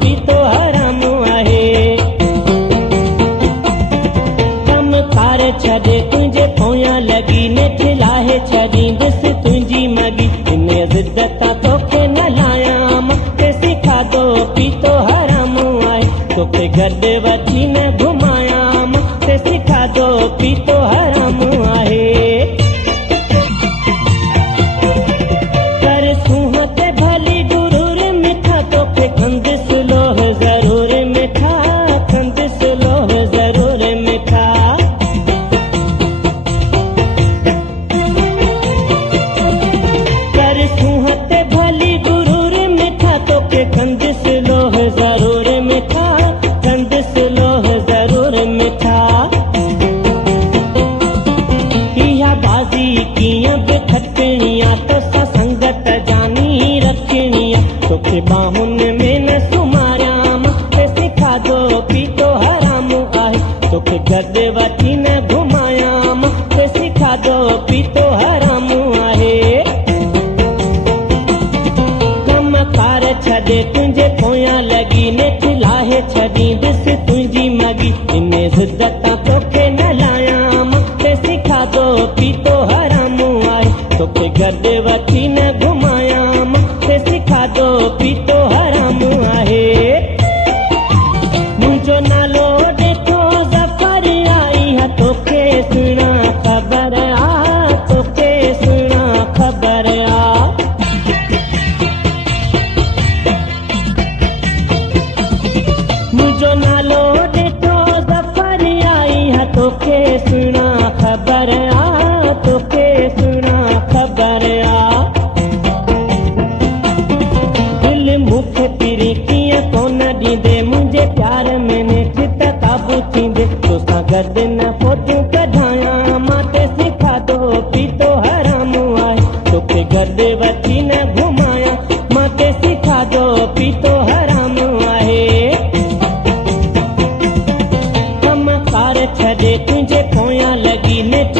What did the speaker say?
पीतो हराम आहे। कम कार छॾे तुंहिंजे पोयां लॻी नेठ लाहे छॾींदुसि तुंहिंजी मगी। इन ज़िद तां तोखे न लायां मूंखे सिखादो पीतो हराम आहे। तोखे गॾु वठी न घुमायां मूंखे सिखादो पीतो हराम आहे। कर सूंह ते भली गुरूर मिठा तोखे कंदुसि लोह ज़रूर मिठा कंदुसि लोह ज़रूर मिठा। कर सूंह ते भली गुरूर मिठा तोखे कंदुसि लोह ज़रूर मिठा कंदुसि लोह ज़रूर मिठा। इहा बाज़ी कीअं बि खटणी आहे तोसां संगत जानी रखणी आहे। तोखे बाहुनि में न सुम्हारियां मूंखे सिखादो पीतो हराम आहे। तोखे गॾु वठी न घुमायां मूंखे सिखादो पीतो हराम आहे। कम कार छॾे तुंहिंजे पोयां लॻी नेठ लाहे छॾींदुसि तुंहिंजी मगी। इन ज़िद तां तोखे न लायां मूंखे सिखादो पीतो हराम आहे। तोखे गॾु वठी न घुमायां मूंखे सिखादो पीतो हराम आहे। मुंहिंजो नालो ॾिठो ज़फ़र आई है तोखे सुहिणा ख़बर आ तोखे सुहिणा ख़बर आ। मुंहिंजो नालो ॾिठो ज़फ़र आई है तोखे सुहिणा ख़बर आ तोखे सुहिणा ख़बर आ। दिल मूंखे तिरी कीअं कोन ॾींदे मुंहिंजे प्यार में नेठ त काबू थींदे। तोसां गॾु न फोटूं कढायां मां ते सिखादो पीतो हराम आहे। तोखे गॾु वठी न घुमायां मां ते सिखादो पीतो हराम आहे। कम कार छॾे तुंहिंजे पोयां लॻी नेठ